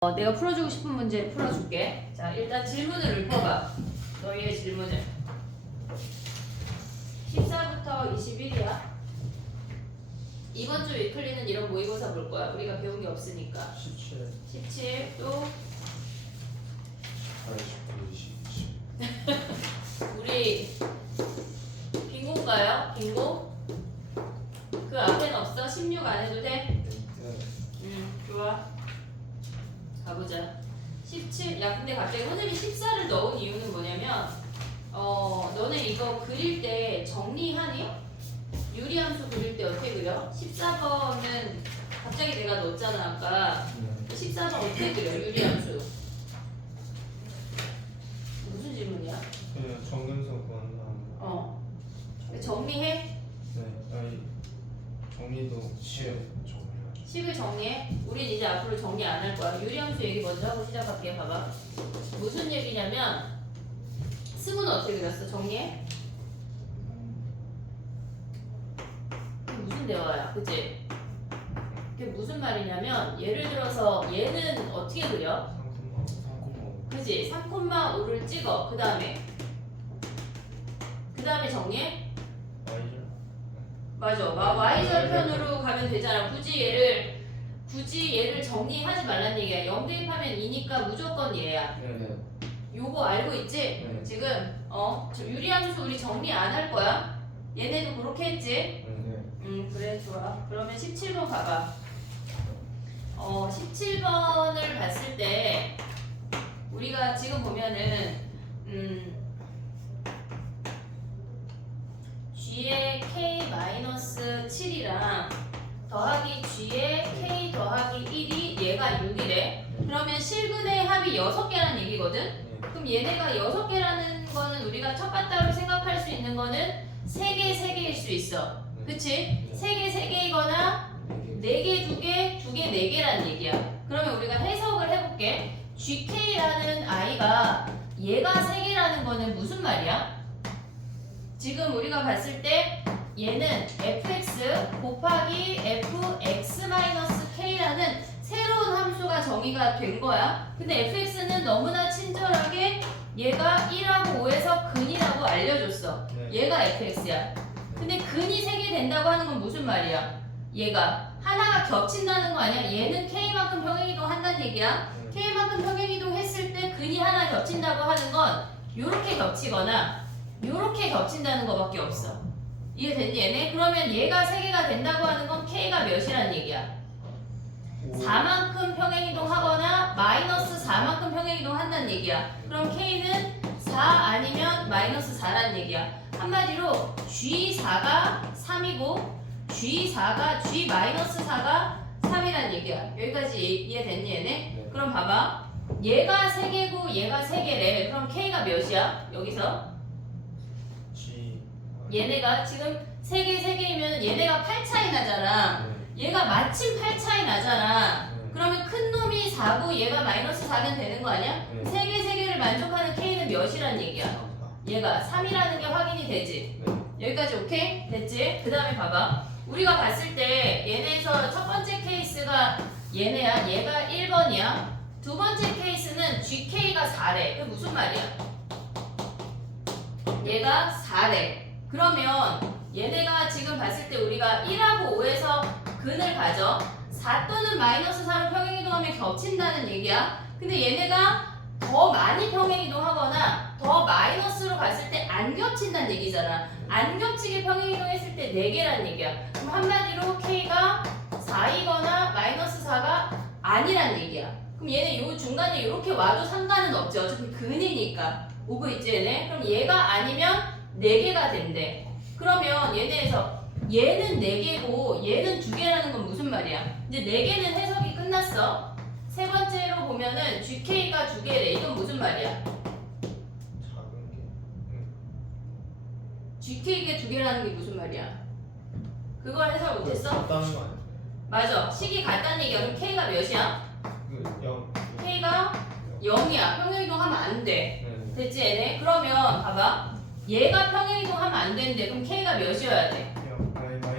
내가 풀어주고 싶은 문제 풀어줄게. 자, 일단 질문을 읊어봐. 너희의 질문을. 14부터 21이야. 이번 주 위클리는 이런 모의고사 볼 거야. 우리가 배운 게 없으니까. 17 또 우리 빙고인가요? 빙고? 그 앞에는 없어? 16 안 해도 돼? 좋아. 가보자. 17. 야, 근데 갑자기 선생님이 14를 넣은 이유는 뭐냐면 너네 이거 그릴 때 정리하니? 유리함수 그릴 때 어떻게 그려? 14번은 갑자기 내가 넣었잖아 아까. 14번 어떻게 그려? 유리함수. 무슨 질문이야? 정근석 구한다. 정리해? 네, 아니 정리도 시험 정리. 10을 정리해? 우린 이제 앞으로 정리 안 할 거야. 유리함수 얘기 먼저 하고 시작할게. 봐봐. 무슨 얘기냐면 승우는 어떻게 그렸어? 정리해? 그게 무슨 대화야? 그치? 그게 무슨 말이냐면 예를 들어서 얘는 어떻게 그려? 3,5. 그치? 3,5를 찍어. 그 다음에 정리해? Y절. 맞아. Y절편으로 가면 되잖아. 굳이 얘를 정리하지 말란 얘기야. 0 대입하면 2니까 무조건 얘야. 네. 요거 알고 있지? 네. 지금 저 유리함수 우리 정리 안 할 거야. 얘네도 그렇게 했지? 네. 그래 좋아. 그러면 17번 가봐. 17번을 봤을 때 우리가 지금 보면은 G의 K-7이랑 더하기 G의 K 더하기 1이 얘가 6이래. 그러면 실근의 합이 6개라는 얘기거든? 그럼 얘네가 6개라는 거는 우리가 첫 바탕으로 생각할 수 있는 거는 3개, 3개일 수 있어. 그치? 3개, 3개이거나 4개, 2개, 2개, 4개라는 얘기야. 그러면 우리가 해석을 해볼게. GK라는 아이가 얘가 3개라는 거는 무슨 말이야? 지금 우리가 봤을 때 얘는 fx 곱하기 fx-k라는 새로운 함수가 정의가 된 거야. 근데 fx는 너무나 친절하게 얘가 1하고 5에서 근이라고 알려줬어. 얘가 fx야. 근데 근이 3개 된다고 하는 건 무슨 말이야? 얘가 하나가 겹친다는 거 아니야? 얘는 k만큼 평행이동 한다는 얘기야. k만큼 평행이동 했을 때 근이 하나 겹친다고 하는 건 요렇게 겹치거나 요렇게 겹친다는 거밖에 없어. 이해됐니 얘네? 그러면 얘가 3개가 된다고 하는 건 k가 몇이라는 얘기야? 4만큼 평행이동 하거나 마이너스 4만큼 평행이동 한다는 얘기야. 그럼 k는 4 아니면 마이너스 4라는 얘기야. 한마디로 G4가 3이고 G4가 G 마이너스 4가 3이라는 얘기야. 여기까지 이해됐니 얘네? 그럼 봐봐. 얘가 3개고 얘가 3개래. 그럼 k가 몇이야? 여기서? 얘네가 지금 3개, 3개이면 얘네가 8 차이 나잖아. 얘가 마침 8 차이 나잖아. 그러면 큰 놈이 4고 얘가 마이너스 4면 되는 거 아니야? 3개, 3개를 만족하는 k는 몇이란 얘기야? 얘가 3이라는 게 확인이 되지? 여기까지 오케이? 됐지? 그 다음에 봐봐. 우리가 봤을 때 얘네에서 첫 번째 케이스가 얘네야. 얘가 1번이야. 두 번째 케이스는 GK가 4래. 그게 무슨 말이야? 얘가 4래. 그러면 얘네가 지금 봤을 때 우리가 1하고 5에서 근을 가져. 4 또는 마이너스 4로 평행이동하면 겹친다는 얘기야. 근데 얘네가 더 많이 평행이동하거나 더 마이너스로 갔을 때 안 겹친다는 얘기잖아. 안 겹치게 평행이동했을 때 4개라는 얘기야. 그럼 한마디로 K가 4이거나 마이너스 4가 아니란 얘기야. 그럼 얘네 요 중간에 이렇게 와도 상관은 없지. 어차피 근이니까. 오고 있지 얘네? 그럼 얘가 아니면 4개가 된대. 그러면 얘네에서 얘는 4개고 얘는 2개라는 건 무슨 말이야? 이제 4개는 해석이 끝났어. 세 번째로 보면은 GK가 2개래. 이건 무슨 말이야? 작은 게. GK가 2개라는 게 무슨 말이야? 그걸 해석 못했어? 같다는 거 아니야? 맞아. 식이 같다는 얘기야. 그럼 K가 몇이야? 0. K가 0이야. 평행이동하면 안 돼. 네. 됐지 얘네? 그러면 봐봐. 얘가 평행이동하면 안 되는데 그럼 K가 몇이어야 돼?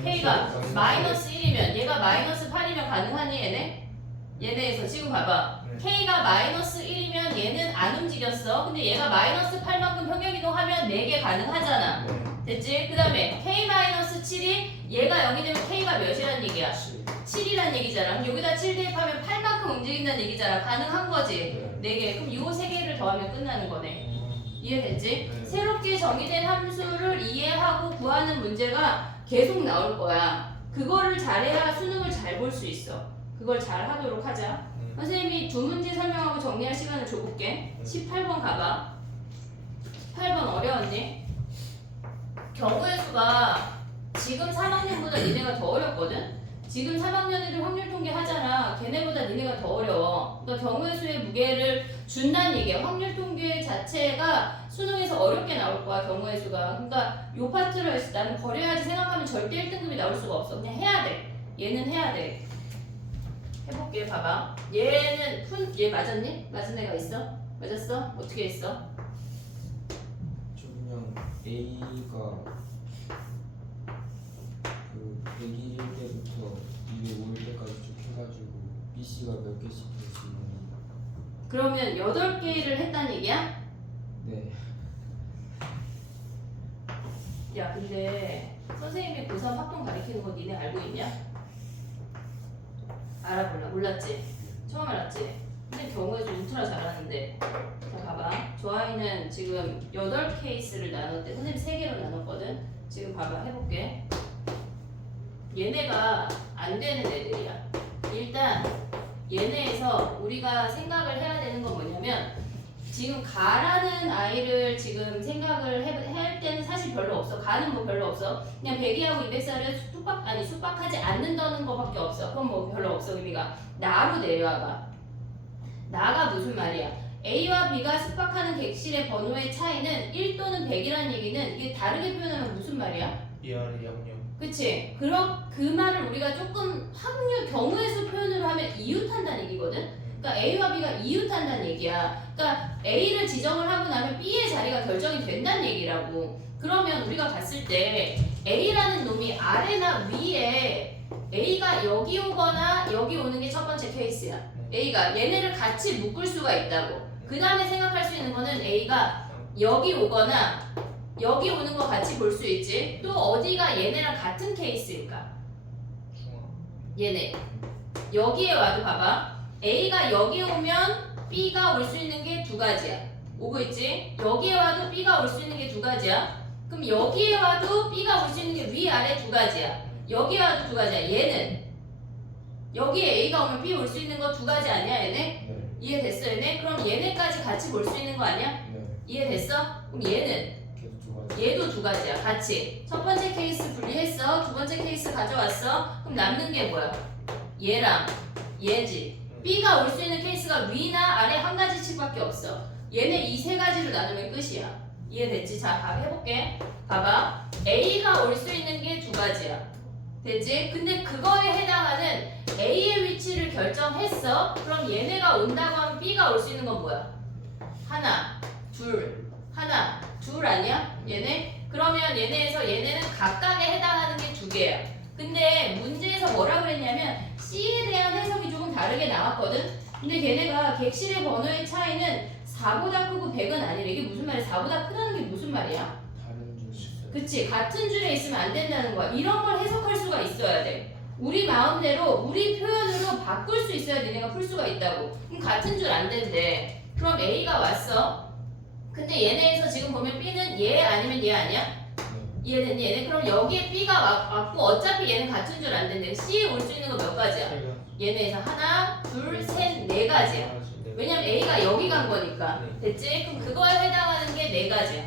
K가 마이너스 1이면 얘가 마이너스 8이면 가능하니 얘네? 얘네에서 지금 봐봐. K가 마이너스 1이면 얘는 안 움직였어. 근데 얘가 마이너스 8만큼 평행이동하면 4개 가능하잖아. 됐지? 그 다음에 K 마이너스 7이 얘가 0이 되면 K가 몇이란 얘기야? 7이란 얘기잖아. 그럼 여기다 7 대입하면 8만큼 움직인다는 얘기잖아. 가능한 거지? 4개. 그럼 요 3개를 더하면 끝나는 거네. 이해됐지? 네. 새롭게 정의된 함수를 이해하고 구하는 문제가 계속 나올 거야. 그거를 잘해야 수능을 잘 볼 수 있어. 그걸 잘 하도록 하자. 선생님이 두 문제 설명하고 정리할 시간을 줘볼게. 18번 가봐. 8번 어려웠니? 경우의 수가 지금 3학년보다 니네가 더 어렵거든? 지금 3학년 애들 확률 통계 하잖아. 걔네보다 니네가 더 어려워. 그러니까 경우의 수의 무게를 준다는 얘기야. 확률 통계 자체가 수능에서 어렵게 나올 거야, 경우의 수가. 그러니까 요 파트를 나는 버려야지 생각하면 절대 1등급이 나올 수가 없어. 그냥 해야 돼. 얘는 해야 돼. 해볼게, 봐봐. 얘는 얘 맞았니? 맞은 애가 있어? 맞았어? 어떻게 했어? 저 그냥 A가 그 101일 때부터 205일 때까지 쭉 해가지고 BC가 몇 개씩 될 수 있는. 그러면 8개를 했다는 얘기야? 네. 야, 근데 선생님이 고3 합동 가리키는 거 니네 알고 있냐? 알아, 몰랐지? 처음 알았지? 근데 경우에 좀 울트라 잘하는데. 자, 봐봐. 저 아이는 지금 8케이스를 나눴대. 선생님 3개로 나눴거든? 지금 봐봐. 해볼게. 얘네가 안 되는 애들이야. 일단 얘네에서 우리가 생각을 해야 되는 건 뭐냐면 지금 가라는 아이를 지금 생각을 할 때는 사실 별로 없어. 가는 뭐 별로 없어. 그냥 100이하고 200살을 숙박하지 않는다는 거밖에 없어. 그럼 뭐 별로 없어 의미가. 나로 내려와봐. 나가 무슨 말이야? A와 B가 숙박하는 객실의 번호의 차이는 1 또는 100이라는 얘기는 이게 다르게 표현하면 무슨 말이야? 위아래 양념. 그치? 그럼 그 말을 우리가 조금 확률 경우의 수 표현으로 하면 이웃한다는 얘기거든? 그러니까 A와 B가 이웃한다는 얘기야. 그러니까 A를 지정을 하고 나면 B의 자리가 결정이 된다는 얘기라고. 그러면 우리가 봤을 때 A라는 놈이 아래나 위에 A가 여기 오거나 여기 오는 게 첫 번째 케이스야. A가 얘네를 같이 묶을 수가 있다고. 그 다음에 생각할 수 있는 거는 A가 여기 오거나 여기 오는 거 같이 볼 수 있지. 또 어디가 얘네랑 같은 케이스일까? 중앙. 얘네 여기에 와도 봐봐. A가 여기 오면 B가 올 수 있는 게 두 가지야. 오고 있지? 여기에 와도 B가 올 수 있는 게 두 가지야. 그럼 여기에 와도 B가 올 수 있는 게 위아래 두 가지야. 여기에 와도 두 가지야. 얘는 여기에 A가 오면 B 올 수 있는 거 두 가지 아니야 얘네? 네. 이해됐어 얘네? 그럼 얘네까지 같이 볼 수 있는 거 아니야? 네. 이해됐어? 그럼 얘는 계속 두 가지. 얘도 두 가지야 같이. 첫 번째 케이스 분리했어. 두 번째 케이스 가져왔어. 그럼 남는 게 뭐야? 얘랑 얘지. B가 올 수 있는 케이스가 위나 아래 한 가지씩밖에 없어. 얘네 이 세 가지로 나누면 끝이야. 이해됐지? 자, 해볼게. 봐봐. A가 올 수 있는 게 두 가지야. 됐지? 근데 그거에 해당하는 A의 위치를 결정했어. 그럼 얘네가 온다고 하면 B가 올 수 있는 건 뭐야? 하나, 둘, 하나, 둘 아니야? 얘네? 그러면 얘네에서 얘네는 각각에 해당하는 게 두 개야. 근데 문제에서 뭐라 그랬냐면 C에 대한 해석이 조금 다르게 나왔거든? 근데 걔네가 객실의 번호의 차이는 4보다 크고 100은 아니래. 이게 무슨 말이야? 4보다 크다는 게 무슨 말이야? 다른 줄 있어요. 그치? 같은 줄에 있으면 안 된다는 거야. 이런 걸 해석할 수가 있어야 돼. 우리 마음대로 우리 표현으로 바꿀 수 있어야 니네가 풀 수가 있다고. 그럼 같은 줄 안 된대. 그럼 A가 왔어. 근데 얘네에서 지금 보면 B는 얘 아니면 얘 아니야? 얘는 얘네. 그럼 여기에 B가 왔고 어차피 얘는 같은 줄 안 된대. C에 올 수 있는 거 몇 가지야? 얘네에서 하나, 둘, 셋, 네 가지야. 왜냐면 A가 여기 간 거니까. 됐지? 그럼 그거에 해당하는 게 네 가지야.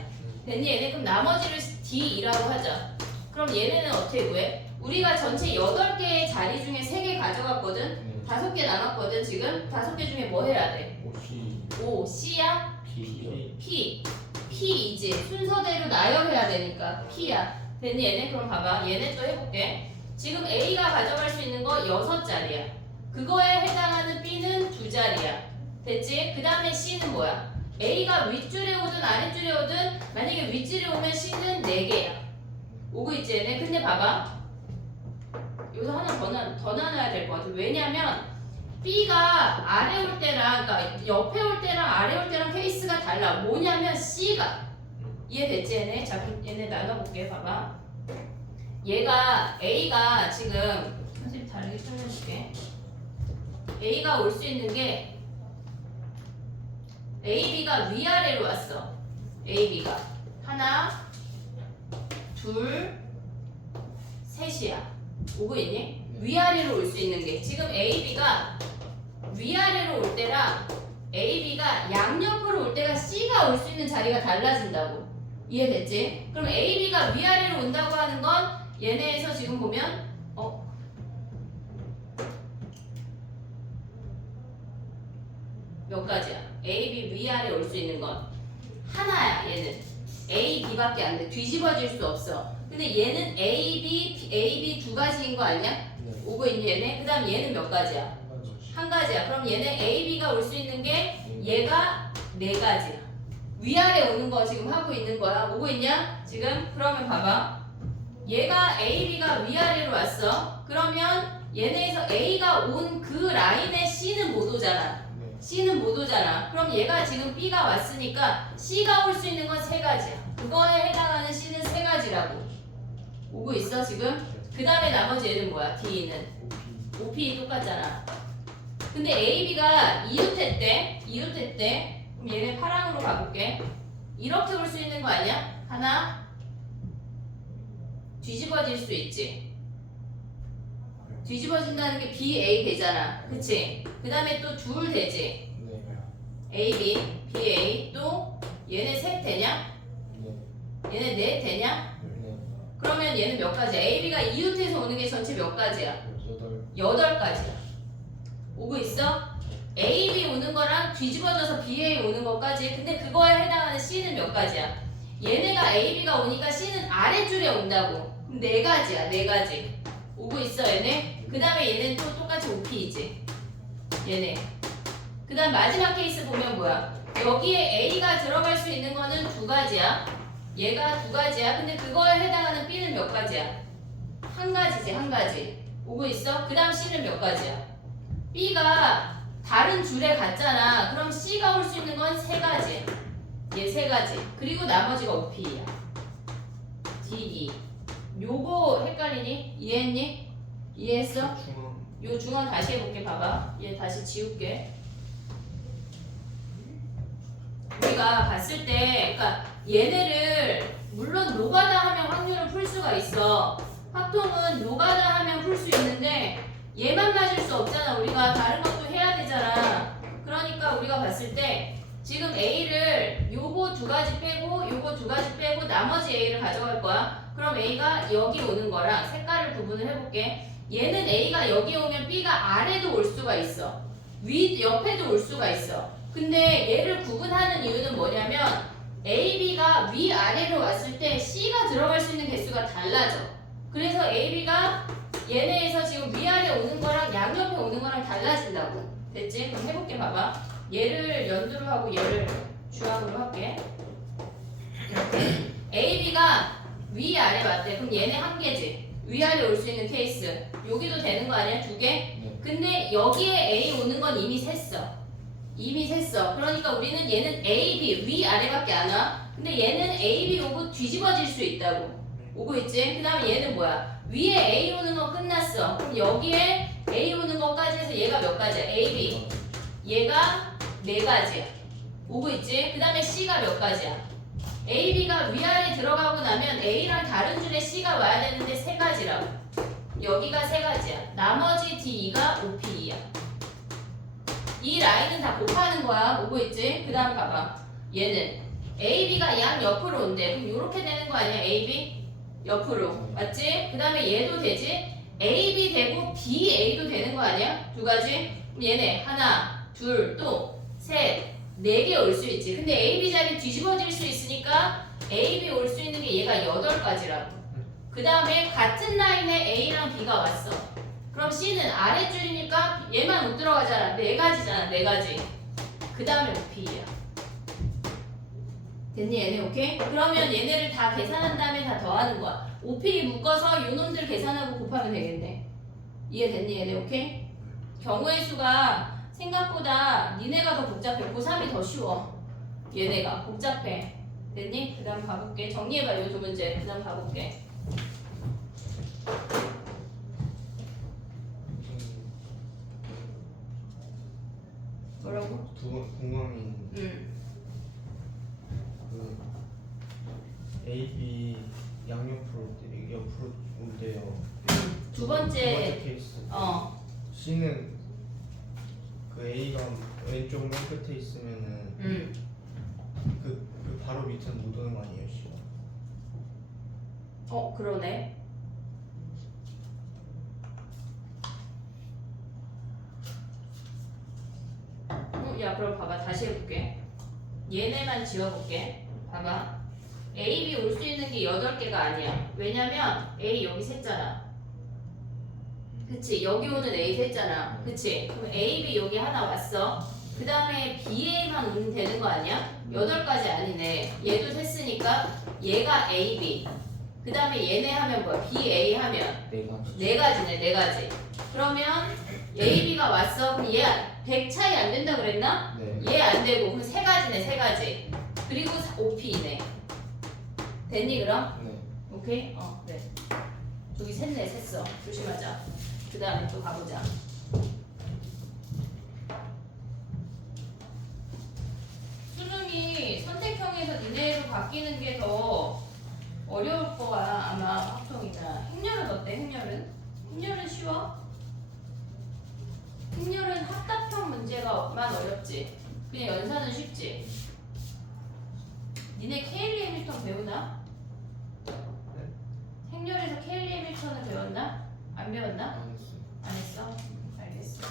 됐니 얘네? 그럼 나머지를 D2라고 하자. 그럼 얘네는 어떻게 구해? 우리가 전체 8개의 자리 중에 3개 가져갔거든? 5개 남았거든 지금? 5개 중에 뭐 해야 돼? 옷이 O, C야? B. P이지. 순서대로 나열해야 되니까 P야. 됐니 얘네? 그럼 봐봐. 얘네 또 해볼게. 지금 A가 가져갈 수 있는 거 6자리야. 그거에 해당하는 B는 2자리야. 됐지? 그 다음에 C는 뭐야? A가 윗줄에 오든 아랫줄에 오든 만약에 윗줄에 오면 C는 4개야. 오고 있지 얘네? 근데 봐봐. 여기서 하나 더 나눠야 될 것 같아. 왜냐면 B가 아래 올 때랑 그러니까 옆에 올 때랑 아래 올 때랑 케이스가 달라. 뭐냐면 C가 이해됐지 얘네? 자 얘네 나눠볼게. 봐봐. 얘가 A가 지금 선생님 다르게 설명해줄게. A가 올 수 있는 게 A, B가 위아래로 왔어. A, B가 하나, 둘, 셋이야. 오고 있니? 위아래로 올 수 있는 게 지금 A, B가 위아래로 올 때랑 A, B가 양옆으로 올 때가 C가 올 수 있는 자리가 달라진다고. 이해됐지? 그럼 A, B가 위아래로 온다고 하는 건 얘네에서 지금 보면 몇 가지야? A, B 위아래 올 수 있는 건 하나야. 얘는 A, B밖에 안 돼. 뒤집어질 수 없어. 근데 얘는 A, B 두 가지인 거 아니야? 네. 오고 있니 얘네? 그 다음 얘는 몇 가지야? 한 가지야. 그럼 얘는 A, B가 올 수 있는 게 얘가 네 가지야. 위아래 오는 거 지금 하고 있는 거야. 오고 있냐? 지금? 그러면 봐봐. 얘가 A, B가 위아래로 왔어. 그러면 얘네에서 A가 온 그 라인에 C는 못 오잖아. C는 못 오잖아. 그럼 얘가 지금 B가 왔으니까 C가 올 수 있는 건 세 가지야. 그거에 해당하는 C는 세 가지라고. 오고 있어 지금? 그 다음에 나머지 얘는 뭐야? D는 OP 똑같잖아. 근데 A, B가 이웃해 때 그럼 얘네 파랑으로 가볼게. 이렇게 올 수 있는 거 아니야? 하나 뒤집어질 수 있지. 뒤집어진다는 게 B, A 되잖아. 그치? 그 다음에 또 둘 되지. 네. A, B, B, A 또 얘네 셋 되냐? 네. 얘네 넷 되냐? 네. 그러면 얘는 몇 가지야? A, B가 이웃해서 오는 게 전체 몇 가지야? 8가지야. 오고 있어? A, B 오는 거랑 뒤집어져서 B, A 오는 거까지. 근데 그거에 해당하는 C는 몇 가지야? 얘네가 A, B가 오니까 C는 아래줄에 온다고. 그럼 네 가지야. 네 가지. 오고 있어 얘네? 그 다음에 얘는 또 똑같이 OP이지. 얘네. 그 다음 마지막 케이스 보면 뭐야? 여기에 A가 들어갈 수 있는 거는 두 가지야. 얘가 두 가지야. 근데 그거에 해당하는 B는 몇 가지야? 한 가지지. 한 가지. 오고 있어? 그 다음 C는 몇 가지야? B가 다른 줄에 갔잖아. 그럼 C가 올 수 있는 건 세 가지. 얘 세 가지. 그리고 나머지가 OP야. D, E. 요거 헷갈리니? 이해했니? 이해했어? 중앙. 요 중앙 다시 해볼게. 봐봐. 얘 다시 지울게. 우리가 봤을 때, 그러니까 얘네를 물론 노가다 하면 확률을 풀 수가 있어. 확통은 노가다 하면 풀 수 있는데 얘만 맞을 수 없잖아. 우리가 다른 것도 해야 되잖아. 그러니까 우리가 봤을 때 지금 A를 요거 두 가지 빼고 요거 두 가지 빼고 나머지 A를 가져갈 거야. 그럼 A가 여기 오는 거랑 색깔을 구분을 해볼게. 얘는 A가 여기 오면 B가 아래도 올 수가 있어. 옆에도 올 수가 있어. 근데 얘를 구분하는 이유는 뭐냐면 A, B가 위아래로 왔을 때 C가 들어갈 수 있는 개수가 달라져. 그래서 A, B가 얘네에서 지금 위아래 오는 거랑 양옆에 오는 거랑 달라진다고. 됐지? 그럼 해볼게. 봐봐. 얘를 연두로 하고 얘를 주황으로 할게. A, B가 위아래 왔대. 그럼 얘네 한 개지. 위아래 올 수 있는 케이스. 여기도 되는 거 아니야? 두 개? 네. 근데 여기에 A 오는 건 이미 셌어. 이미 셌어. 그러니까 우리는 얘는 A, B 위아래밖에 안 와. 근데 얘는 A, B 오고 뒤집어질 수 있다고. 오고 있지? 그 다음에 얘는 뭐야? 위에 A 오는 거 끝났어. 그럼 여기에 A 오는 거까지 해서 얘가 몇 가지야? A, B. 얘가 네 가지야. 오고 있지? 그 다음에 C가 몇 가지야? A, B가 위아래 들어가고 나면 A랑 다른 줄에 C가 와야 되는데 세 가지라고. 여기가 세 가지야. 나머지 D2가 OPE야. 이 라인은 다 곱하는 거야. 오고 있지? 그 다음 봐봐. 얘는 A, B가 양 옆으로 온대. 그럼 이렇게 되는 거 아니야? A, B? 옆으로. 맞지? 그 다음에 얘도 되지? A, B 되고 B, A도 되는 거 아니야? 두 가지? 그럼 얘네 하나, 둘, 또 셋, 네 개 올 수 있지. 근데 A, B 자리 뒤집어질 수 있으니까 A, B 올 수 있는 게 얘가 8가지라고. 그 다음에 같은 라인에 A랑 B가 왔어. 그럼 C는 아랫줄이니까 얘만 못 들어가잖아. 네 가지잖아. 네 가지. 그 다음에 OP야. 됐니 얘네? 오케이? 그러면 얘네를 다 계산한 다음에 다 더하는 거야. OP 묶어서 요 놈들 계산하고 곱하면 되겠네. 이해됐니 얘네? 오케이? 경우의 수가 생각보다 니네가 더 복잡해. 고3이 더 쉬워. 얘네가 복잡해. 됐니? 그 다음 가볼게. 정리해봐 요 두 문제. 그 다음 가볼게. 뭐라고? 두 공항이 있는데 그 A, B 양옆으로 옆으로 온대요. 두 번째 케이스. 어. C는 그 A가 왼쪽 맨 끝에 있으면은 그 바로 밑은 못 오는 거 아니에요, C가? 그러네. 야 그럼 봐봐 다시 해볼게. 얘네만 지워볼게. 봐봐. A, B 올 수 있는 게 8개가 아니야. 왜냐면 A 여기 셌잖아. 그치? 여기 오는 A 셌잖아. 그치? 그럼 A, B 여기 하나 왔어. 그 다음에 BA만 오면 되는 거 아니야? 8가지 아니네. 얘도 셌으니까 얘가 A, B. 그 다음에 얘네 하면 뭐야? B, A 하면 네 가지. 4가지네. 4가지. 그러면 A, B가 왔어. 그럼 얘 100 차이 안 된다 그랬나? 네. 얘 안 되고 그럼 3가지네. 3가지. 그리고 OP네. 됐니 그럼? 네. 오케이? 그래. 저기 샜네. 샜어. 조심하자. 그 다음에 또 가보자. 수능이 선택형에서 니네로 바뀌는 게 더 어려울 거야. 아마 확정이나. 행렬은 어때? 행렬은? 행렬은 쉬워? 행렬은 합답형 문제가만 어렵지. 그냥 연산은 쉽지. 니네 케일리 해밀턴 배우나? 행렬에서 케일리 해밀턴을 배웠나? 안 배웠나? 안 했어요. 안 했어? 알겠어.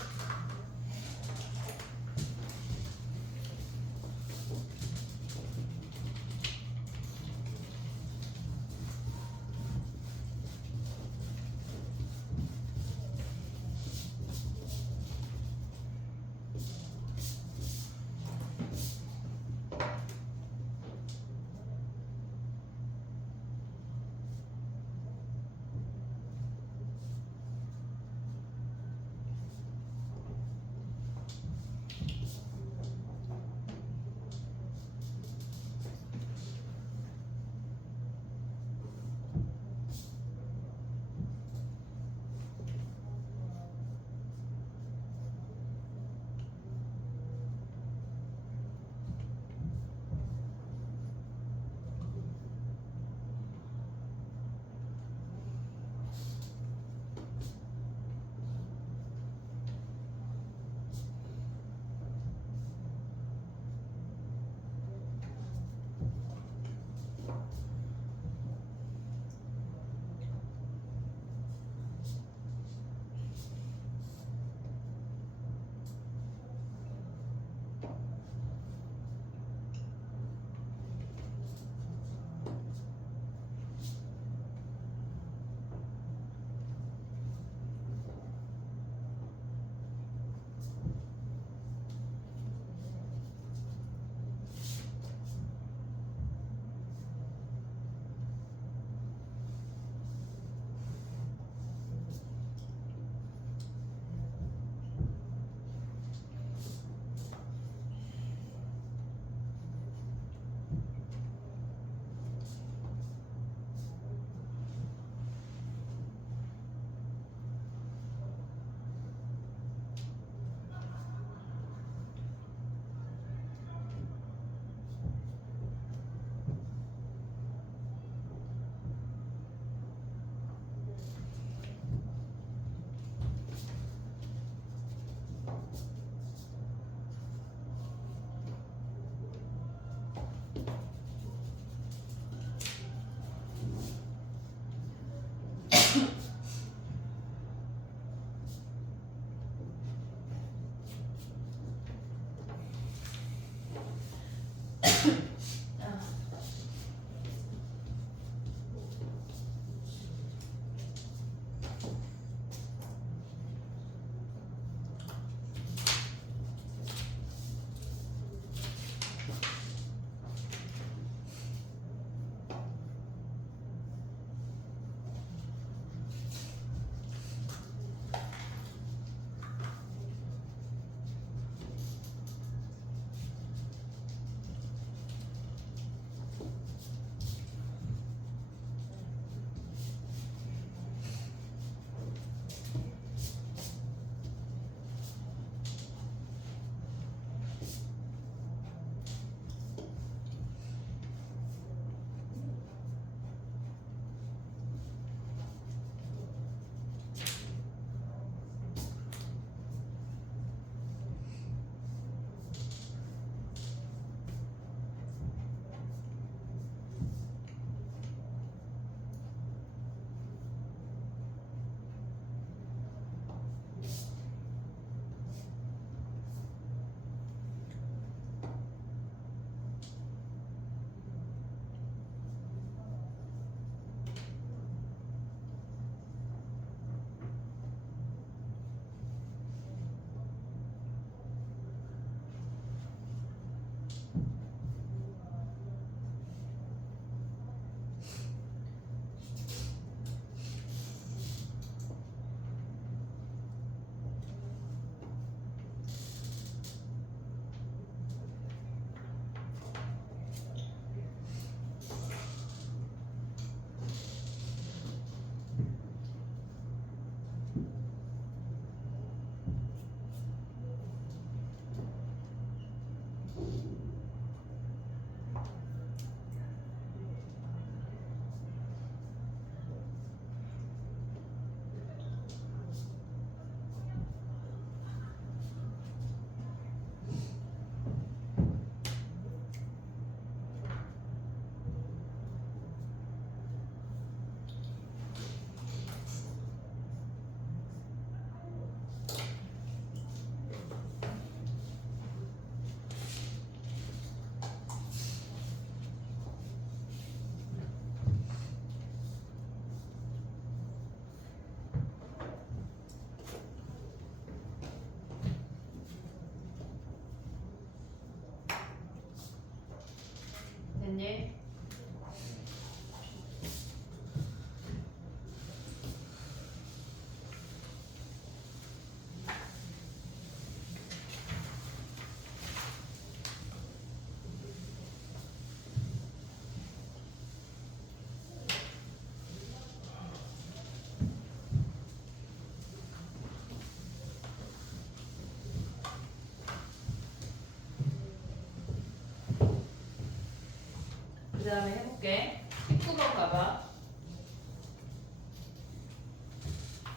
다음에 해볼게. 19번 가봐.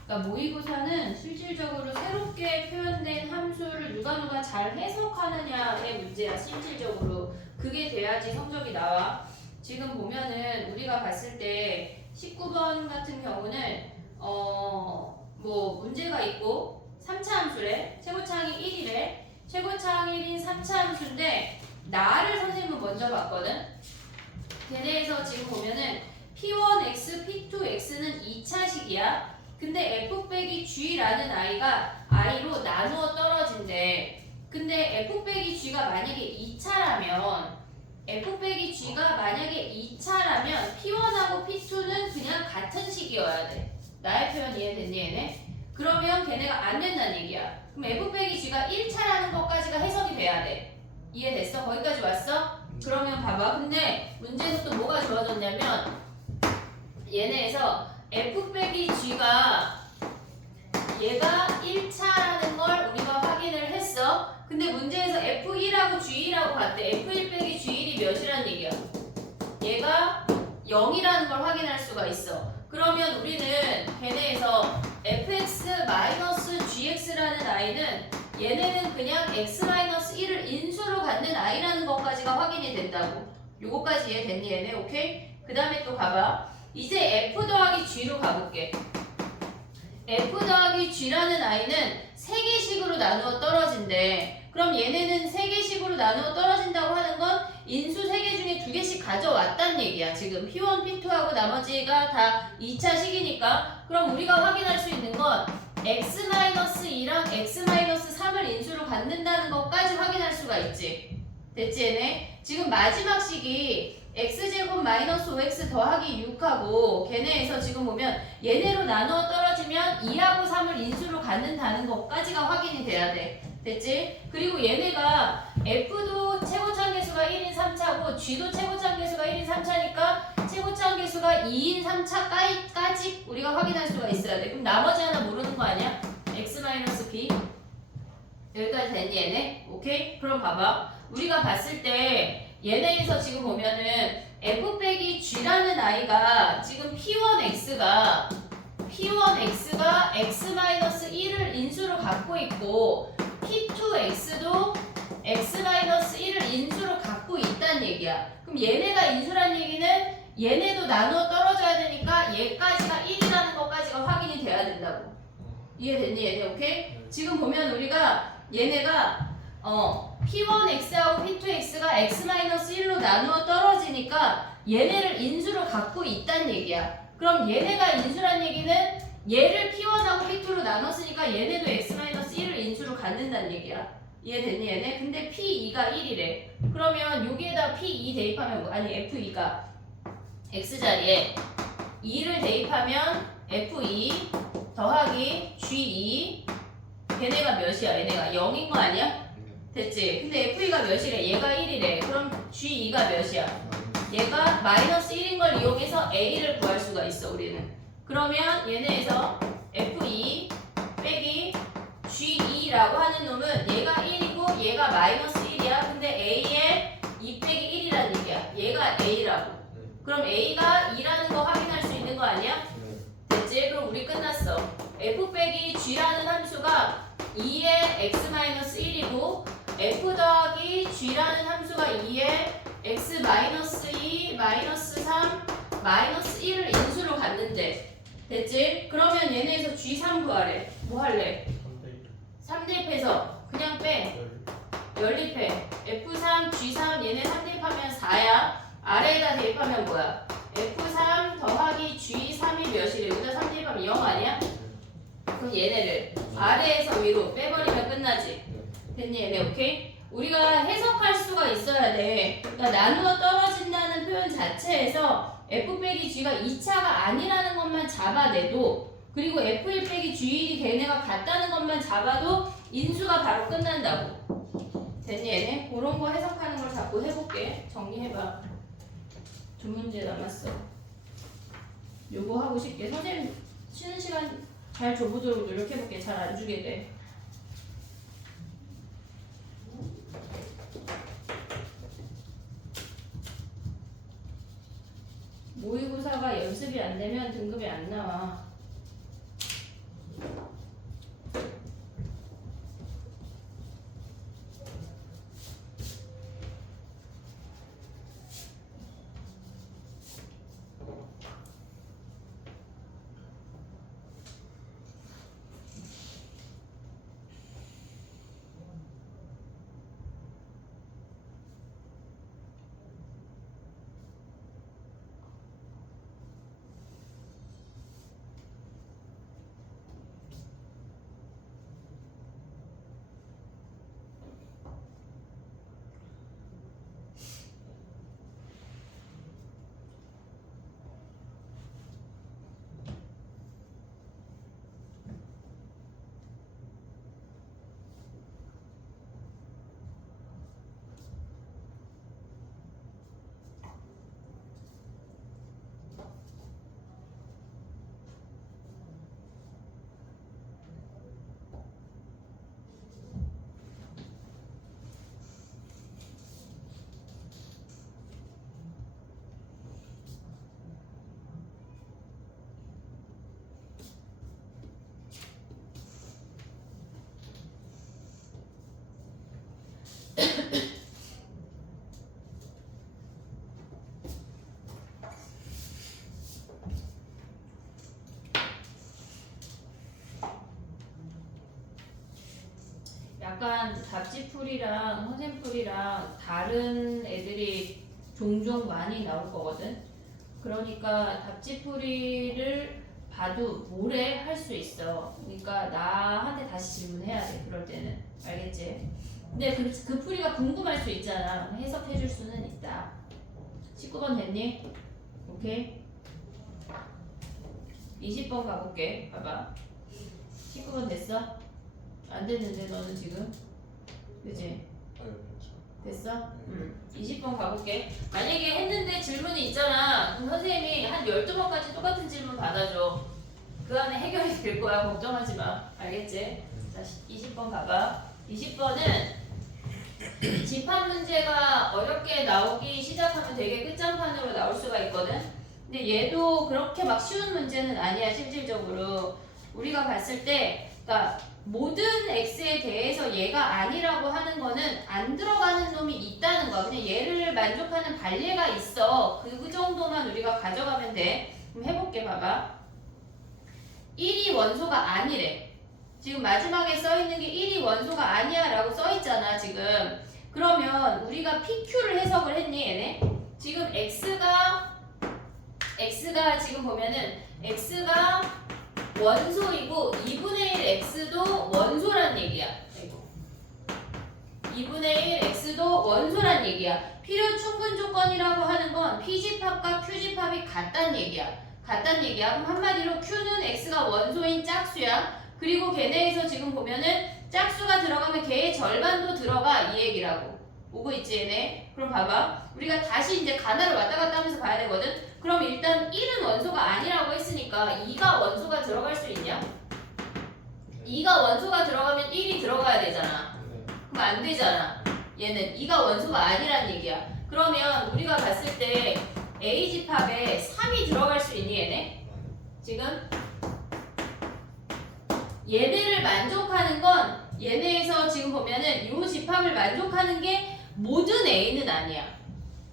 그러니까 모의고사는 실질적으로 새롭게 표현된 함수를 누가 잘 해석하느냐의 문제야. 실질적으로 그게 돼야지 성적이 나와. 지금 보면은 우리가 봤을 때 19번 같은 경우는 뭐 문제가 있고 3차 함수래. 최고차항이 1이래. 최고차항 1인 3차 함수인데 나를 선생님은 먼저 봤거든. 걔네에서 지금 보면은 P1x, P2x는 2차식이야. 근데 f 빼기 g라는 아이가 i로 나누어 떨어진대. 근데 f 빼기 g가 만약에 2차라면 f 빼기 g가 만약에 2차라면 P1하고 P2는 그냥 같은 식이어야 돼. 나의 표현 이해됐니 얘네? 그러면 걔네가 안 된다는 얘기야. 그럼 f 빼기 g가 1차라는 것까지가 해석이 돼야 돼. 이해됐어? 거기까지 왔어? 그러면 봐봐. 근데 문제에서 또 뭐가 좋아졌냐면 얘네에서 f 빼기 g가 얘가 1차라는 걸 우리가 확인을 했어. 근데 문제에서 f1하고 g1하고 같대. f1 빼기 g1이 몇이라는 얘기야? 얘가 0이라는 걸 확인할 수가 있어. 그러면 우리는 걔네에서 fx-gx라는 아이는 얘네는 그냥 x-1을 인수로 갖는 아이라는 것까지가 확인이 된다고. 요거까지 이해됐니 얘네? 오케이? 그 다음에 또 가봐. 이제 f 더하기 g로 가볼게. f 더하기 g라는 아이는 3개씩으로 나누어 떨어진대. 그럼 얘네는 3개씩으로 나누어 떨어진다고 하는 건 인수 3개 중에 2개씩 가져왔단 얘기야. 지금 P1, P2하고 나머지가 다 2차식이니까. 그럼 우리가 확인할 수 있는 건 x-2랑 x-3을 인수로 갖는다는 것까지 확인할 수가 있지. 됐지 얘네? 지금 마지막 식이 x제곱 마이너스 5x 더하기 6하고 걔네에서 지금 보면 얘네로 나누어 떨어지면 2하고 3을 인수로 갖는다는 것까지가 확인이 돼야 돼. 됐지? 그리고 얘네가 f도 최고차항계수가 1인 3차고 g도 최고차항계수가 1인 3차니까 최고차항계수가 2인 3차까지 우리가 확인할 수가 있어야 돼. 그럼 나머지 하나 모르는 거 아니야? x-b 여기까지 됐니 얘네? 오케이? 그럼 봐봐. 우리가 봤을 때 얘네에서 지금 보면은 f 빼기 g라는 아이가 지금 p1x가 x-1을 인수로 갖고 있고 p2x도 x-1을 인수로 갖고 있다는 얘기야. 그럼 얘네가 인수란 얘기는 얘네도 나누어 떨어져야 되니까 얘까지가 1이라는 것까지가 확인이 돼야 된다고. 이해됐니 얘네? 오케이? 지금 보면 우리가 얘네가 P1x하고 P2x가 x-1로 나누어 떨어지니까 얘네를 인수로 갖고 있다는 얘기야. 그럼 얘네가 인수란 얘기는 얘를 P1하고 P2로 나눴으니까 얘네도 x-1을 인수로 갖는다는 얘기야. 이해됐니 얘네? 근데 P2가 1이래. 그러면 여기에다 P2 대입하면 뭐? 아니 F2가 x자리에 2를 대입하면 F2 더하기 G2 걔네가 몇이야? 얘네가 0인 거 아니야? 됐지? 근데 F2가 몇이래? 얘가 1이래. 그럼 G2가 몇이야? 얘가 마이너스 1인 걸 이용해서 A를 구할 수가 있어 우리는. 그러면 얘네에서 F2 빼기 G2라고 하는 놈은 얘가 1이고 얘가 마이너스 1이야. 근데 A에 2 빼기 1이라는 얘기야. 얘가 A라고. 그럼 A가 2라는 거 확인할 수 있는 거 아니야? 됐지? 그럼 우리 끝났어. F 빼기 G라는 함수가 2의 x-1이고 f 더하기 g라는 함수가 2의 x-2, -3, -1을 인수로 갖는데 됐지? 그러면 얘네에서 g3 구하래. 뭐 할래? 3 대입해서 그냥 빼. 연립해. f3, g3 얘네 3 대입하면 4야. 아래에다 대입하면 뭐야? f3 더하기 g3이 몇이래? 여기다 3 대입하면 0 아니야? 그럼 얘네를 아래에서 위로 빼버리면 끝나지. 됐니 얘네? 오케이? 우리가 해석할 수가 있어야 돼. 그러니까 나누어 떨어진다는 표현 자체에서 f 빼기 g가 2차가 아니라는 것만 잡아내도 그리고 f1 빼기 g1이 걔네가 같다는 것만 잡아도 인수가 바로 끝난다고. 됐니 얘네? 그런 거 해석하는 걸 자꾸 해볼게. 정리해봐. 두 문제 남았어. 요거 하고 싶게. 선생님 쉬는 시간 잘 줘보도록 노력해볼게. 잘 안 주게 돼. 모의고사가 연습이 안 되면 등급이 안 나와. 약간 답지풀이랑 허생풀이랑 다른 애들이 종종 많이 나올 거거든. 그러니까 답지풀이를 봐도 모레 할 수 있어. 그러니까 나한테 다시 질문해야 돼. 그럴 때는. 알겠지? 근데 그 풀이가 궁금할 수 있잖아. 해석해 줄 수는 있다. 19번 됐니? 오케이? 20번 가볼게. 봐봐. 19번 됐어? 안 됐는데 너는 지금? 그치? 됐어? 20번 가볼게. 만약에 했는데 질문이 있잖아. 그럼 선생님이 한 12번까지 똑같은 질문 받아줘. 그 안에 해결이 될 거야. 걱정하지 마. 알겠지? 자, 20번 가봐. 20번은 집합 문제가 어렵게 나오기 시작하면 되게 끝장판으로 나올 수가 있거든. 근데 얘도 그렇게 막 쉬운 문제는 아니야. 실질적으로 우리가 봤을 때 그러니까 모든 x에 대해서 얘가 아니라고 하는 거는 안 들어가는 놈이 있다는 거야. 그냥 얘를 만족하는 반례가 있어. 그 정도만 우리가 가져가면 돼. 그럼 해볼게. 봐봐. 1이 원소가 아니래. 지금 마지막에 써있는 게 1이 원소가 아니야 라고 써있잖아 지금. 그러면 우리가 PQ를 해석을 했니 얘네? 지금 x가 지금 보면은 x가 원소이고 2분의 1 x도 원소란 얘기야. 2분의 1 x도 원소란 얘기야. 필요 충분 조건이라고 하는 건 P집합과 Q집합이 같단 얘기야. 같단 얘기야. 그럼 한마디로 Q는 x가 원소인 짝수야. 그리고 걔네에서 지금 보면은 짝수가 들어가면 걔의 절반도 들어가 이 얘기라고. 오고 있지 얘네? 그럼 봐봐. 우리가 다시 이제 가나를 왔다 갔다 하면서 봐야 되거든. 그럼 일단 1은 원소가 아니라고 했으니까 2가 원소가 들어갈 수 있냐? 2가 원소가 들어가면 1이 들어가야 되잖아. 그럼 안 되잖아. 얘는 2가 원소가 아니란 얘기야. 그러면 우리가 봤을 때 A집합에 3이 들어갈 수 있니 얘네? 지금? 얘네를 만족하는 건 얘네에서 지금 보면은 이 집합을 만족하는 게 모든 A는 아니야.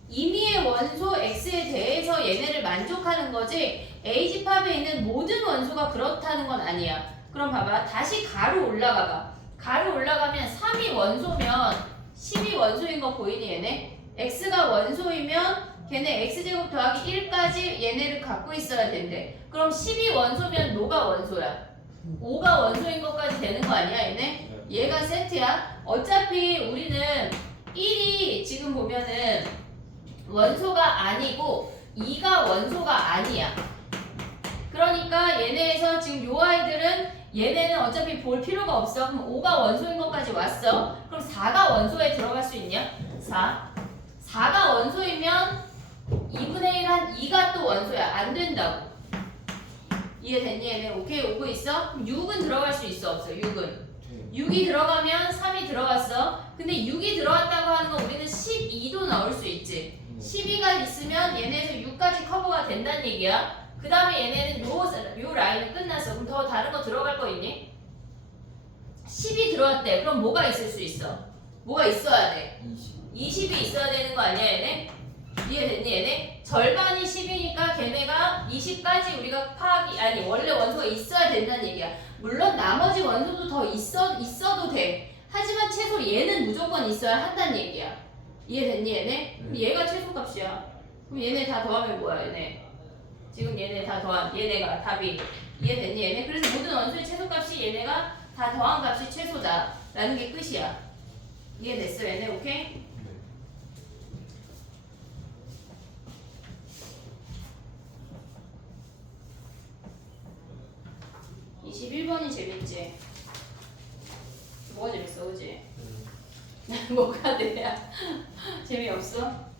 임의의 원소 X에 대해서 얘네를 만족하는 거지 A집합에 있는 모든 원소가 그렇다는 건 아니야. 그럼 봐봐. 다시 가로 올라가 봐. 가로 올라가면 3이 원소면 10이 원소인 거 보이니 얘네? X가 원소이면 걔네 X제곱 더하기 1까지 얘네를 갖고 있어야 된대. 그럼 10이 원소면 뭐가 원소야? 5가 원소인 것까지 되는 거 아니야 얘네? 얘가 세트야. 어차피 우리는 1이 지금 보면은 원소가 아니고 2가 원소가 아니야. 그러니까 얘네에서 지금 요 아이들은 얘네는 어차피 볼 필요가 없어. 그럼 5가 원소인 것까지 왔어. 그럼 4가 원소에 들어갈 수 있냐? 4가 원소이면 2분의 1 한 2가 또 원소야. 안 된다고. 이해됐니 얘네? 오케이 오고 있어? 그럼 6은 들어갈 수 있어 없어? 6이 들어가면 3이 들어갔어. 근데 6이 들어갔다고 하는 건 우리는 12도 나올 수 있지. 12가 있으면 얘네에서 6까지 커버가 된다는 얘기야. 그 다음에 얘네는 요 라인은 끝났어. 그럼 더 다른 거 들어갈 거 있니? 10이 들어왔대. 그럼 뭐가 있을 수 있어? 뭐가 있어야 돼? 20이 있어야 되는 거 아니야 얘네? 이해됐니 얘네? 절반이 10이니까 걔네가 20까지 우리가 파악이 아니 원래 원소가 있어야 된다는 얘기야. 물론 나머지 원소도 더 있어도 돼. 하지만 최소 얘는 무조건 있어야 한다는 얘기야. 이해됐니 얘네? 그럼 얘가 최소값이야. 그럼 얘네 다 더하면 뭐야 얘네? 지금 얘네 다 더한 얘네가 답이 이해됐니 얘네? 그래서 모든 원소의 최소값이 얘네가 다 더한 값이 최소다 라는 게 끝이야. 이해됐어 얘네? 오케이? 21번이 재밌지? 뭐가 재밌어 그지? 뭐가 돼야 재미없어?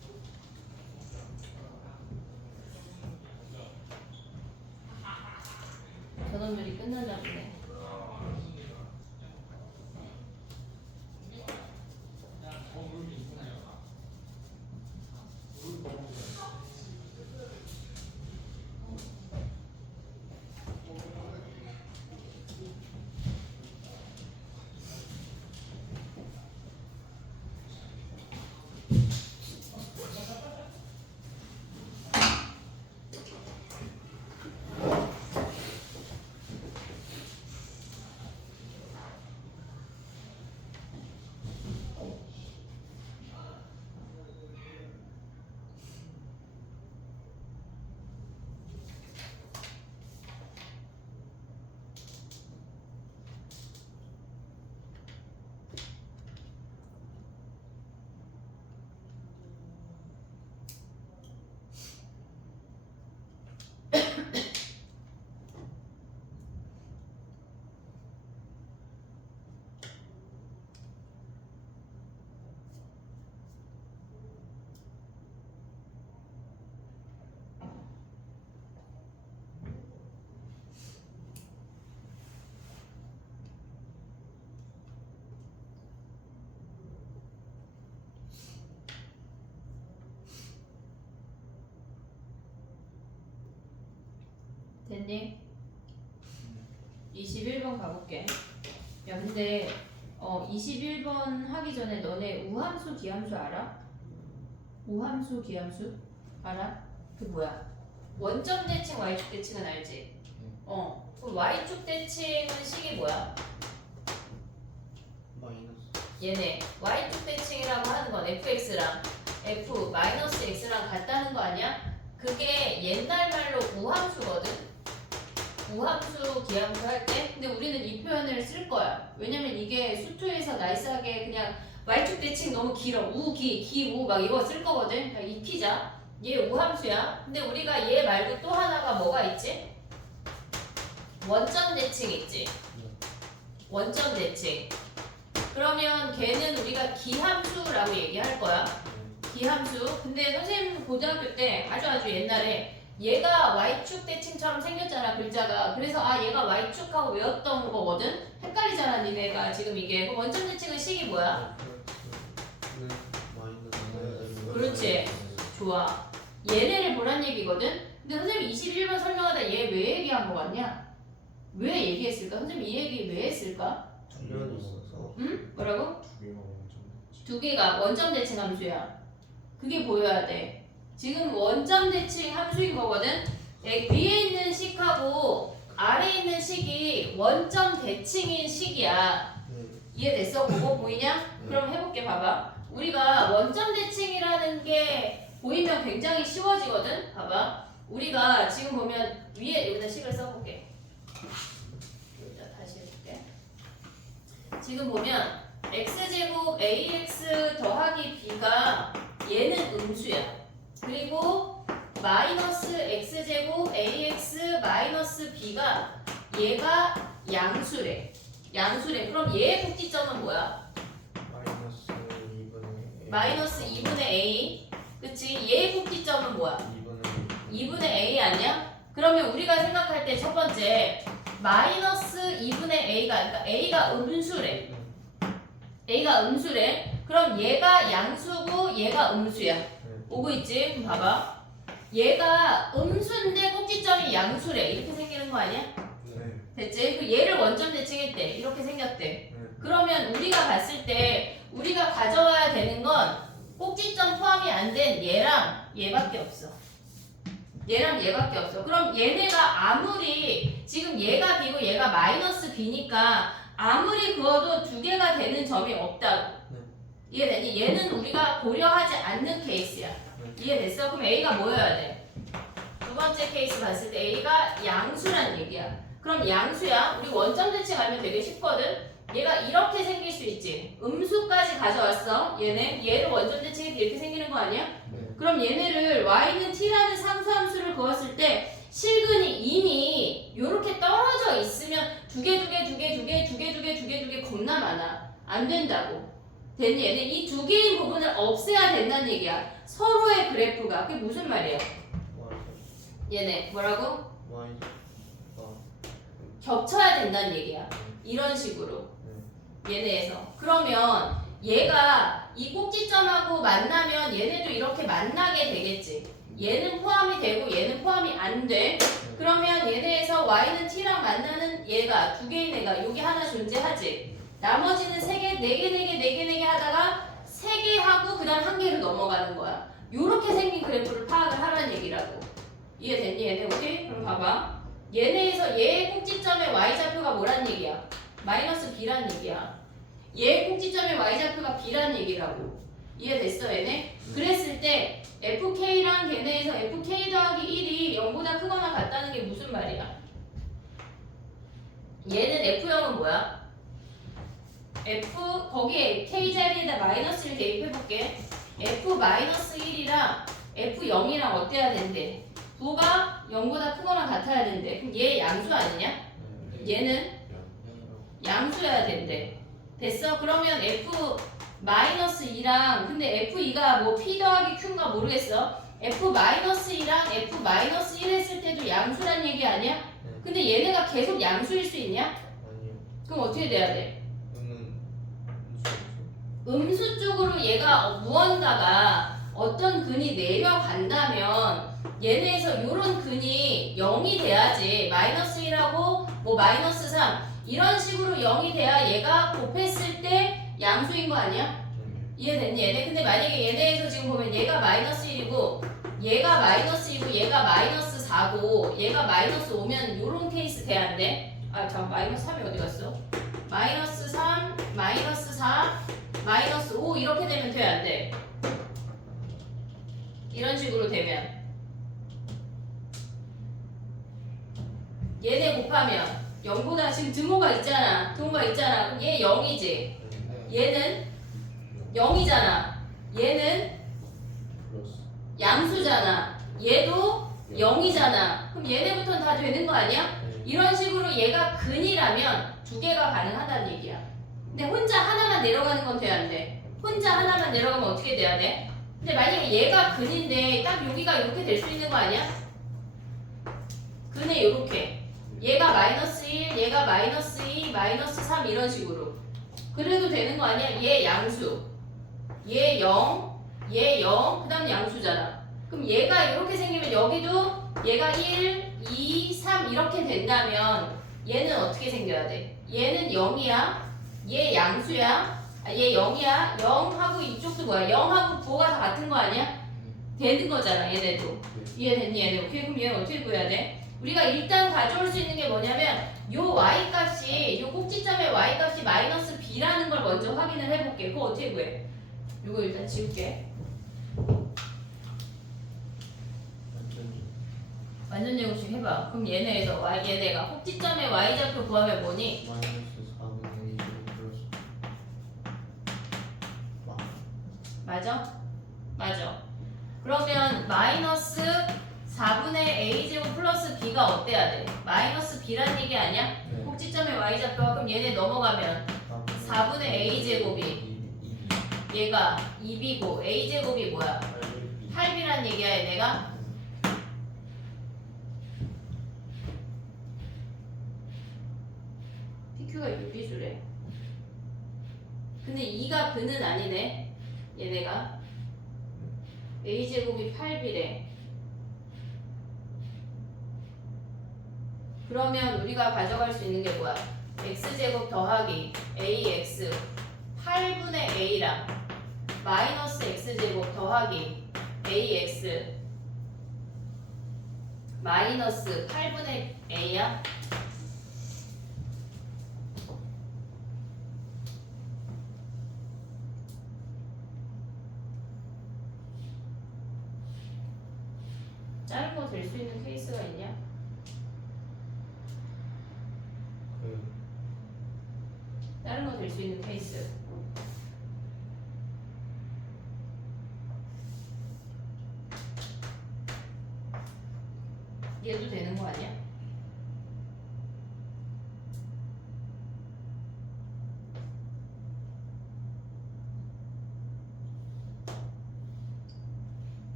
전원들이 끝나자 보네. 됐니? 21번 가볼게. 야 근데 21번 하기 전에 너네 우함수 기함수 알아? 우함수 기함수 알아? 그 뭐야? 원점 대칭 y축 대칭은 알지? 그럼 y축 대칭은 식이 뭐야? 마이너스. 얘네 y축 대칭이라고 하는 건 fx랑 f 마이너스 x랑 같다는 거 아니야? 그게 옛날 말로 우함수거든? 우함수, 기함수 할 때. 근데 우리는 이 표현을 쓸 거야. 왜냐면 이게 수투에서 나이스하게 그냥 y축 대칭 너무 길어. 우기, 기우 막 이거 쓸 거거든. 그냥 익히자. 얘 우함수야. 근데 우리가 얘 말고 또 하나가 뭐가 있지? 원점 대칭 있지? 원점 대칭. 그러면 걔는 우리가 기함수라고 얘기할 거야. 기함수. 근데 선생님 고등학교 때 아주 옛날에 얘가 y축 대칭처럼 생겼잖아 글자가. 그래서 얘가 y축하고 외웠던 거거든. 헷갈리잖아 니네가 지금 이게. 그럼 원점 대칭은 식이 뭐야? 그렇지. 좋아. 얘네를 보란 얘기거든. 근데 선생님 21번 설명하다 얘 왜 얘기한 거 같냐? 왜 얘기했을까? 선생님 이 얘기 왜 했을까? 두 개는 있어서. 응? 뭐라고? 두 개가 원점 대칭. 두 개가 원점 대칭 함수야. 그게 보여야 돼. 지금 원점 대칭 함수인 거거든. 위에 있는 식하고 아래에 있는 식이 원점 대칭인 식이야. 이해됐어? 그거 보이냐? 그럼 해볼게. 봐봐. 우리가 원점 대칭이라는 게 보이면 굉장히 쉬워지거든. 봐봐. 우리가 지금 보면 위에 여기다 식을 써볼게. 여기다 다시 해볼게. 지금 보면 x제곱 ax 더하기 b가 얘는 음수야. 그리고 마이너스 x제곱 ax 마이너스 b가 얘가 양수래. 양수래. 그럼 얘의 꼭지점은 뭐야? 마이너스 2분의 a. 그치? 얘의 꼭지점은 뭐야? 2분의 a 아니야? 그러면 우리가 생각할 때 첫 번째 마이너스 2분의 a가 그러니까 a가 음수래. a가 음수래. 그럼 얘가 양수고 얘가 음수야. 오고 있지? 그럼 봐봐. 얘가 음수인데 꼭지점이 양수래. 이렇게 생기는 거 아니야? 네. 됐지? 그 얘를 원점 대칭했대. 이렇게 생겼대. 네. 그러면 우리가 봤을 때 우리가 가져와야 되는 건 꼭지점 포함이 안 된 얘랑 얘밖에 없어. 얘랑 얘밖에 없어. 그럼 얘네가 아무리 지금 얘가 b고 얘가 마이너스 b니까 아무리 그어도 두 개가 되는 점이 없다고. 네. 이해되니? 얘는 우리가 고려하지 않는 케이스야. 네. 이해됐어? 그럼 A가 뭐여야 돼? 두 번째 케이스 봤을 때 A가 양수란 얘기야. 그럼 양수야. 우리 원점 대칭 알면 되게 쉽거든. 얘가 이렇게 생길 수 있지. 음수까지 가져왔어. 얘를 원점 대칭해도 이렇게 생기는 거 아니야? 네. 그럼 얘네를 y는 t라는 상수함수를 그었을 때 실근이 이미 이렇게 떨어져 있으면 두 개 겁나 많아. 안 된다고. 됐니? 얘는 이 두 개인 부분을 없애야 된다는 얘기야. 서로의 그래프가. 그게 무슨 말이야? 얘네 뭐라고? Y 겹쳐야 된다는 얘기야. 이런 식으로. 얘네에서. 그러면 얘가 이 꼭지점하고 만나면 얘네도 이렇게 만나게 되겠지. 얘는 포함이 되고 얘는 포함이 안 돼. 그러면 얘네에서 y는 t랑 만나는 얘가 두 개인 애가 여기 하나 존재하지. 나머지는 세 개, 네 개 하다가 세 개 하고 그 다음 한 개로 넘어가는 거야. 요렇게 생긴 그래프를 파악을 하라는 얘기라고. 이해됐니 얘네? 오케이? 그럼 봐봐. 얘네에서 얘의 꼭지점의 y좌표가 뭐란 얘기야? 마이너스 b란 얘기야. 얘의 꼭지점의 y좌표가 b란 얘기라고. 이해됐어 얘네? 그랬을 때 fk랑 걔네에서 fk 더하기 1이 0보다 크거나 같다는 게 무슨 말이야? 얘는 f0은 뭐야? 거기에 k 자리에다 마이너스 1 대입해볼게. f-1이랑 f0이랑 어때야 된대? 부가 0보다 크거나 같아야 된대. 그럼 얘 양수 아니냐? 얘는 양수여야 된대. 됐어? 그러면 f-2랑 근데 f2가 뭐 p 더하기 q인가 모르겠어. f-2랑 f-1 했을 때도 양수란 얘기 아니야? 근데 얘네가 계속 양수일 수 있냐? 아니요. 그럼 어떻게 돼야 돼? 음수. 음수 쪽으로 얘가 무언가가 어떤 근이 내려간다면 얘네에서 요런 근이 0이 돼야지. 마이너스 1하고 뭐 마이너스 3 이런 식으로 0이 돼야 얘가 곱했을 때 양수인 거 아니야? 이해됐니 얘네? 근데 만약에 얘네에서 지금 보면 얘가 마이너스 1이고 얘가 마이너스 2고 얘가 마이너스 4고 얘가 마이너스 5면 요런 케이스 돼야 안 돼? 아 잠깐 마이너스 3이 어디 갔어? 마이너스 3, 마이너스 4, 마이너스 5 이렇게 되면 돼 안 돼? 이런 식으로 되면 얘네 곱하면 0보다 지금 등호가 있잖아. 그럼 얘 0이지. 얘는 0이잖아. 얘는 양수잖아. 얘도 0이잖아. 그럼 얘네부터는 다 되는 거 아니야? 이런 식으로 얘가 근이라면 두 개가 가능하다는 얘기야. 근데 혼자 하나만 내려가는 건 돼야 안 돼. 혼자 하나만 내려가면 어떻게 돼야 돼? 근데 만약에 얘가 근인데 딱 여기가 이렇게 될 수 있는 거 아니야? 근에 이렇게 얘가 마이너스 1, 얘가 마이너스 2, 마이너스 3 이런 식으로 그래도 되는 거 아니야? 얘 양수 얘 0, 얘 0, 그 다음 양수잖아. 그럼 얘가 이렇게 생기면 여기도 얘가 1, 2, 3 이렇게 된다면 얘는 어떻게 생겨야 돼? 얘는 0이야. 얘 양수야. 얘 0이야. 0하고 이쪽도 뭐야? 0하고 9가 다 같은 거 아니야? 되는 거잖아 얘네도. 이해됐니 얘네? 오케이 그럼 얘는 어떻게 구해야 돼? 우리가 일단 가져올 수 있는 게 뭐냐면 요 y값이 요 꼭지점의 y값이 마이너스 b라는 걸 먼저 확인을 해볼게. 그거 어떻게 구해? 요거 일단 지울게. 완전 제곱식 해봐. 그럼 얘네에서 얘네가 꼭지점의 y좌표 구하면 뭐니? 마이너스 4분의 2 플러스. 맞아? 맞아. 그러면 마이너스 4분의 a제곱 플러스 b가 어때야 돼? 마이너스 b란 얘기 아니야? 네. 꼭지점의 y좌표가 그럼 얘네 넘어가면 4분의 a제곱이 얘가 2b고 a제곱이 뭐야? 8b란 얘기야 얘네가? PQ가 6비수래. 근데 2가 근은 아니네 얘네가. a제곱이 8b래. 그러면 우리가 가져갈 수 있는 게 뭐야? x제곱 더하기 ax 8분의 a랑 마이너스 x제곱 더하기 ax 마이너스 8분의 a야? 작은 거 될 수 있는 케이스가 있냐? 다른 거 될 수 있는 케이스. 얘도 되는 거 아니야?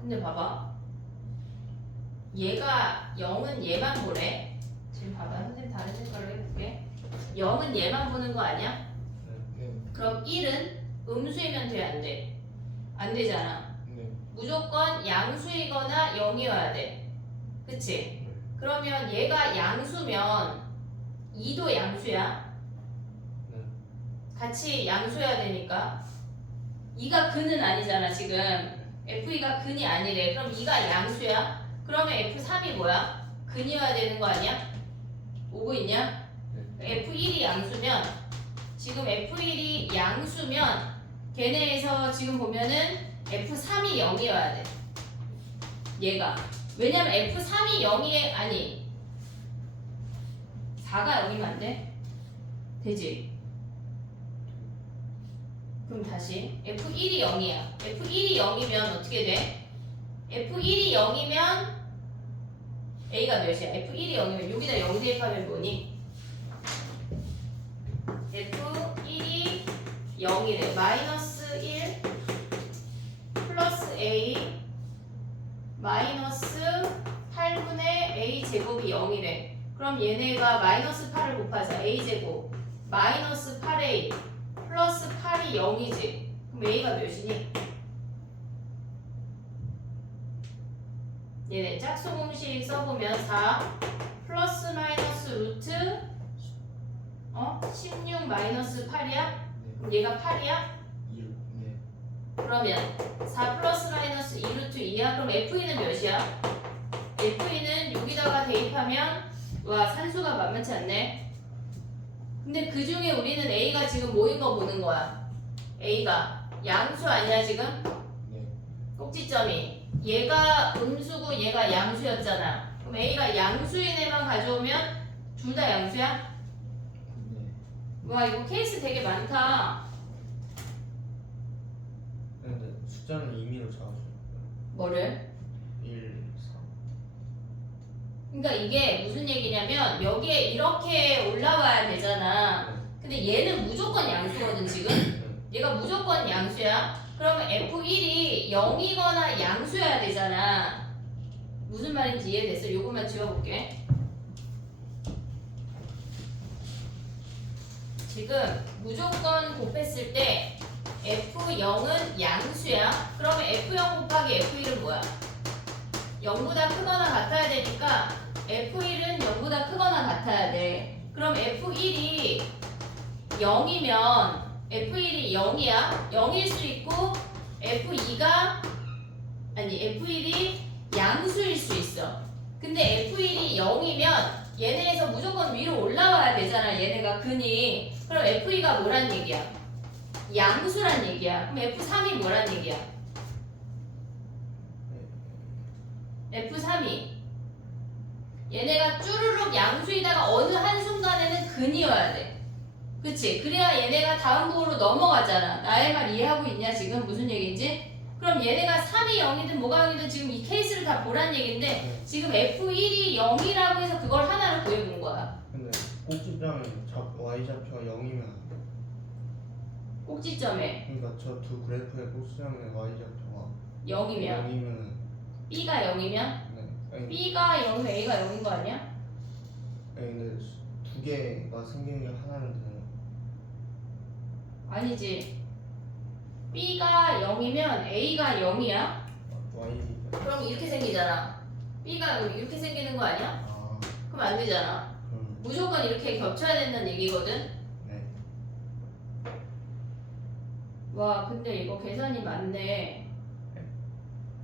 근데 봐봐. 얘가 0은 얘만 보래. 지금 봐봐. 선생님 다른 색깔로 해볼게. 0은 얘만 보는 거 아니야? 네. 그럼 1은 음수이면 돼, 안 돼? 안 되잖아. 네. 무조건 양수이거나 0이어야 돼. 그치? 그러면 얘가 양수면 2도 양수야. 네. 같이 양수여야 되니까 2가 근은 아니잖아 지금. F2가 근이 아니래. 그럼 2가 양수야. 그러면 F3이 뭐야? 근이어야 되는 거 아니야? 오고 있냐? F1이 양수면 지금 F1이 양수면 걔네에서 지금 보면은 F3이 0이어야 돼. 얘가. 왜냐면 F3이 0이 아니 4가 0이면 안 돼? 되지? 그럼 다시 F1이 0이야. F1이 0이면 어떻게 돼? F1이 0이면 A가 몇이야? F1이 0이면 여기다 0 대입하면 뭐니? F1이 0이래. 마이너스 1 플러스 A 마이너스 8분의 A 제곱이 0이래. 그럼 얘네가 마이너스 8을 곱하자. A 제곱 마이너스 8A 플러스 8이 0이지. 그럼 A가 몇이니? 얘네 짝수 공식 써보면 4 플러스 마이너스 루트 16 마이너스 8이야? 그럼 얘가 8이야? 네. 그러면 4 플러스 마이너스 2 루트 2야? 그럼 F2는 몇이야? F2는 여기다가 대입하면 와 산수가 만만치 않네. 근데 그 중에 우리는 A가 지금 뭐인 거 보는 거야? A가 양수 아니야 지금? 네. 꼭지점이 얘가 음수고 얘가 양수였잖아. 그럼 A가 양수인 애만 가져오면 둘 다 양수야? 네. 와 이거 케이스 되게 많다. 근데 숫자는 임의로 잡아줘요. 뭐를? 1, 4. 그러니까 이게 무슨 얘기냐면 여기에 이렇게 올라와야 되잖아. 근데 얘는 무조건 양수거든 지금. 얘가 무조건 양수야. 그러면 F1이 0이거나 양수여야 되잖아. 무슨 말인지 이해됐어? 요것만 지워볼게. 지금 무조건 곱했을 때 F0은 양수야. 그러면 F0 곱하기 F1은 뭐야? 0보다 크거나 같아야 되니까 F1은 0보다 크거나 같아야 돼. 그럼 F1이 0이면 F1이 0이야. 0일 수 있고 F2가 아니 F1이 양수일 수 있어. 근데 F1이 0이면 얘네에서 무조건 위로 올라와야 되잖아. 얘네가 근이. 그럼 F2가 뭐란 얘기야? 양수란 얘기야. 그럼 F3이 뭐란 얘기야? F3이 얘네가 쭈루룩 양수이다가 어느 한순간에는 근이어야 돼. 그치? 그래야 얘네가 다음 부호로 넘어가잖아. 나의 말 이해하고 있냐 지금 무슨 얘기인지? 그럼 얘네가 3이 0이든 뭐가 0이든 지금 이 케이스를 다 보란 얘기인데 지금 F1이 0이라고 해서 그걸 하나를 구해본 거야. 근데 꼭지점에 Y좌표가 0이면 안 돼. 꼭지점에 그러니까 저 두 그래프의 꼭지점에 Y좌표가 0이면 0이면 B가 0이면 네. 아니, B가 0이면 A가 0인 거 아니야? 근데 두 개가 생기는 게 하나는 되는 거. 아니지. B가 0이면 A가 0이야. Y 그럼 이렇게 생기잖아. B가 이렇게 생기는 거 아니야? 아 그럼 안 되잖아. 그럼 무조건 이렇게 겹쳐야 된다는 얘기거든. 네 와, 근데 이거 계산이 맞네.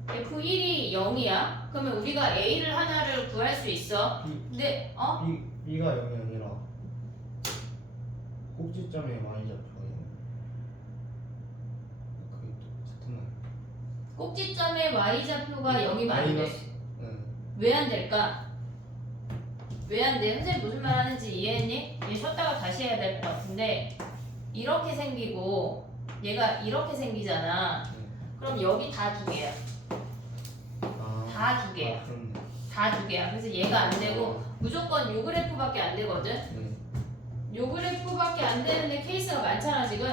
F1이 0이야? 그러면 우리가 A를 하나를 구할 수 있어. B 근데 B가 0이 아니라 꼭지점에 Y 좌표가 0 그게 또 같은 말 꼭지점의 y좌표가 0이면 안 돼. 마이너스 왜 안 될까? 왜 안 돼? 선생님 무슨 말 하는지 이해했니? 얘 쉬었다가 다시 해야 될 것 같은데 이렇게 생기고 얘가 이렇게 생기잖아. 그럼 여기 다 두 개야. 다 두 개야. 그렇네 다 두 개야. 그래서 얘가 안 되고 무조건 요 그래프밖에 안 되거든. 네. 요 그래프밖에 안 되는데 케이스가 많잖아 지금.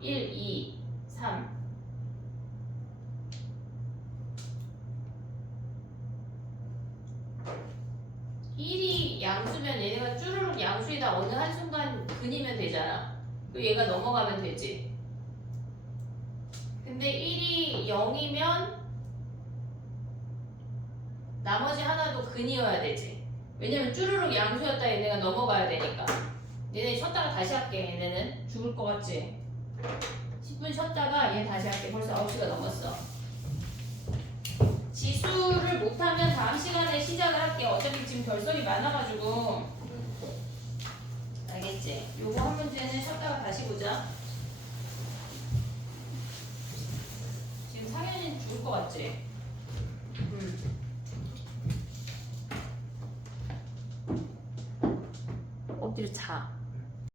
1, 2, 3 1이 양수면 얘네가 쭈루룩 양수이다 어느 한순간 근이면 되잖아. 그리고 얘가 넘어가면 되지. 근데 1이 0이면 나머지 하나도 근이어야 되지. 왜냐면 쭈루룩 양수였다 얘네가 넘어가야 되니까. 얘네 쉬었다가 다시 할게. 얘네는 죽을 것 같지? 10분 쉬었다가 얘 다시 할게. 벌써 9시가 넘었어. 지수를 못하면 다음 시간에 시작을 할게. 어차피 지금 결석이 많아가지고. 알겠지? 요거 한 문제는 쉬었다가 다시 보자. 지금 상현이는 죽을 것 같지? 엎드려 자.